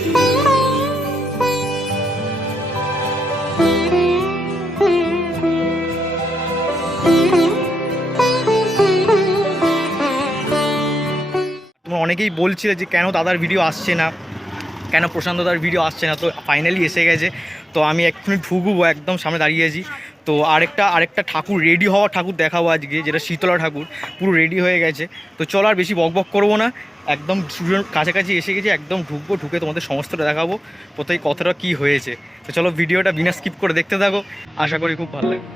তোমরা অনেকেই বলছিলে যে কেন দাদার ভিডিও আসছে না, কেন প্রশান্ত দাদার ভিডিও আসছে না। তো ফাইনালি এসে গেছে। তো আমি এক্ষুনি ঢুকবো, একদম সামনে দাঁড়িয়েছি। তো আরেকটা ঠাকুর, রেডি হওয়া ঠাকুর দেখাবো আজকে, যেটা শীতলা ঠাকুর, পুরো রেডি হয়ে গেছে। তো চলো আর বেশি বক বক করবো না, একদম সূর্যের কাছাকাছি এসে গেছি, একদম ঢুকবো, ঢুকে তোমাদের সমস্তটা দেখাবো কোথায় কতটা কী হয়েছে। তো চলো ভিডিওটা বিনা স্কিপ করে দেখতে থাকো, আশা করি খুব ভালো লাগে।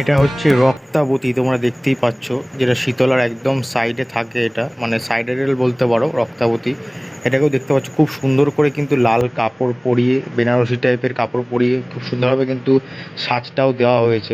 এটা হচ্ছে রক্তাবতী, তোমরা দেখতেই পাচ্ছ, যেটা শীতলার একদম সাইডে থাকে। এটা মানে সাইডে রেল বলতে পারো, রক্তাবতী। এটাকেও দেখতে পাচ্ছ খুব সুন্দর করে, কিন্তু লাল কাপড় পরিয়ে, বেনারসি টাইপের কাপড় পরিয়ে খুব সুন্দরভাবে কিন্তু সাজটাও দেওয়া হয়েছে।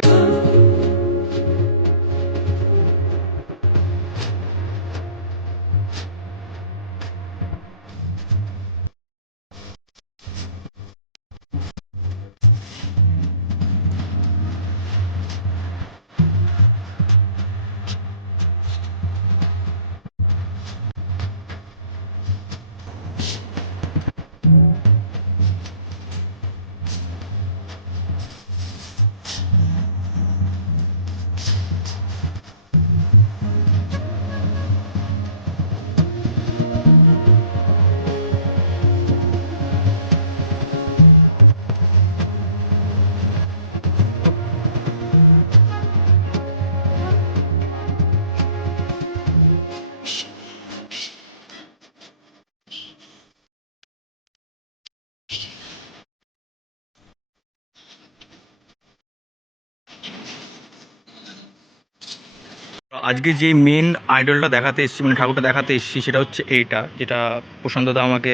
আজকে যে মেন আইডলটা দেখাতে এসেছি, মানে ঠাকুরটা দেখাতে এসেছি, সেটা হচ্ছে এইটা, যেটা প্রশান্তদা আমাকে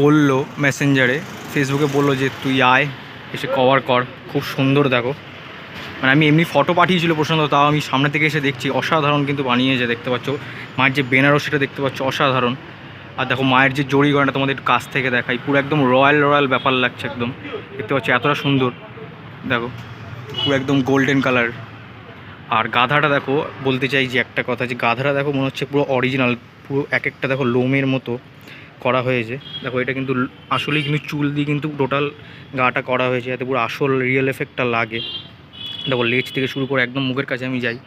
বললো মেসেঞ্জারে, ফেসবুকে বললো যে তুই আয়, এসে কভার কর। খুব সুন্দর দেখো, মানে আমি এমনি ফটো পাঠিয়েছিল প্রশান্ত, তাও আমি সামনে থেকে এসে দেখছি অসাধারণ কিন্তু বানিয়েছে। দেখতে পাচ্ছ মায়ের যে বেনারসিটা দেখতে পাচ্ছ, অসাধারণ। আর দেখো মায়ের যে জড়ি গয়নাটা তোমাদের কাছ থেকে দেখাই, পুরো একদম রয়্যাল রয়্যাল ব্যাপার লাগছে একদম। দেখতে পাচ্ছ এতটা সুন্দর, দেখো পুরো একদম গোল্ডেন কালার। আর গাধাটা দেখো, বলতে চাই যে একটা কথা, যে গাধাটা দেখো মনে হচ্ছে পুরো অরিজিনাল, পুরো এক একটা দেখো লোমের মতো করা হয়েছে। দেখো এটা কিন্তু আসলেই কিন্তু চুল দিয়ে কিন্তু টোটাল গাটা করা হয়েছে, যাতে পুরো আসল রিয়েল এফেক্টটা লাগে। দেখো লেজ থেকে শুরু করে একদম মুখের কাছে আমি যাই,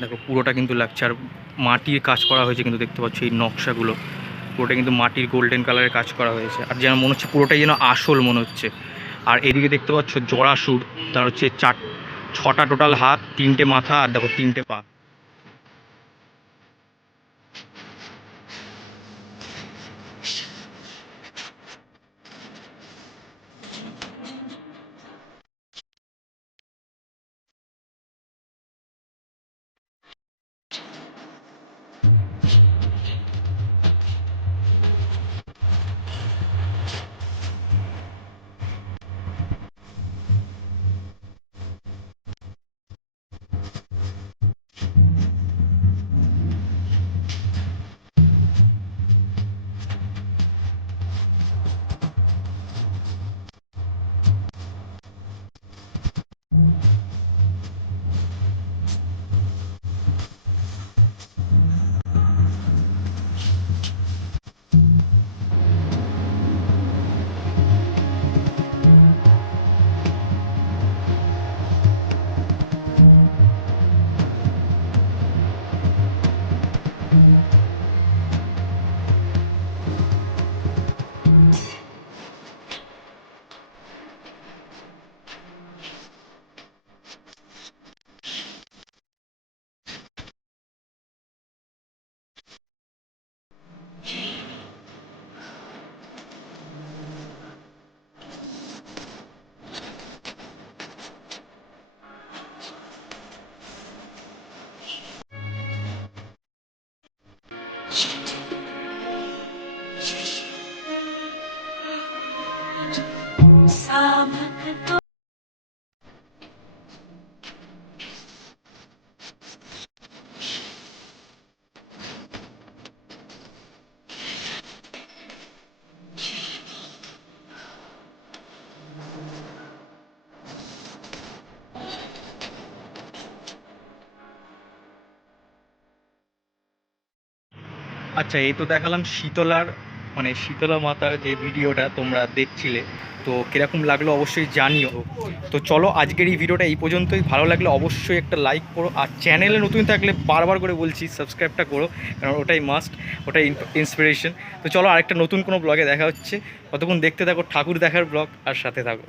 দেখো পুরোটা কিন্তু লাগছে। আর মাটির কাজ করা হয়েছে কিন্তু, দেখতে পাচ্ছ এই নকশাগুলো পুরোটা কিন্তু মাটির গোল্ডেন কালারের কাজ করা হয়েছে। আর যেন মনে হচ্ছে পুরোটাই যেন আসল মনে হচ্ছে। আর এদিকে দেখতে পাচ্ছ জরাসুর, তার হচ্ছে ছটা টোটাল হাত, 3টে মাথা, আর দেখো 3টে পা। আচ্ছা, এই তো দেখালাম শীতলার মানে শীতলা মাতার যে ভিডিওটা তোমরা দেখছিলে, তো কীরকম লাগলো অবশ্যই জানিও। তো চলো আজকের এই ভিডিওটা এই পর্যন্তই। ভালো লাগলে অবশ্যই একটা লাইক করো, আর চ্যানেলে নতুন থাকলে বারবার করে বলছি সাবস্ক্রাইবটা করো, কারণ ওটাই মাস্ট, ওটাই ইন্সপিরেশন। তো চলো আরেকটা নতুন কোনো ব্লগে দেখা হচ্ছে, ততক্ষণ দেখতে থাকো ঠাকুর দেখার ব্লগ আর সাথে থাকো।